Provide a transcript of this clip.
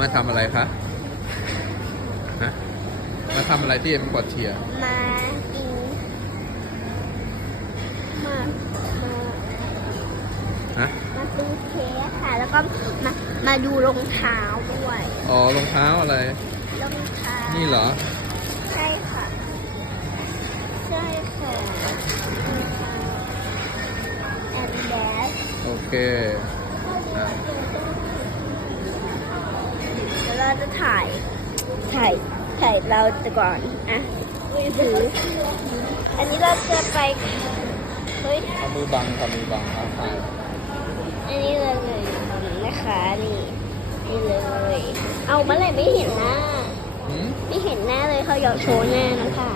มาทำอะไรคะฮะมาทำอะไรที่เอ็มกอเทียมากินมามาฮะ มาซื้อเค้กค่ะ แล้วก็มามาดูรองเท้าด้วยอ๋อรองเท้าอะไร รองเท้านี่นี่เหรอ ใช่ค่ะ ใช่ค่ะแอนแดสโอเคอะ เดี๋ยวเราจะถ่าย ถ่าย ถ่ายเราแต่ก่อน อะถือ อันนี้เราจะไป เฮ้ย เอามือบังค่ะมือบังเอาถ่ายอันนี้เลยนะคะนี่ นี่เลย เอาเมื่อไหร่ไม่เห็นหน้าหืมไม่เห็นหน้าเลยเขาอยากโชว์หน้านะคะ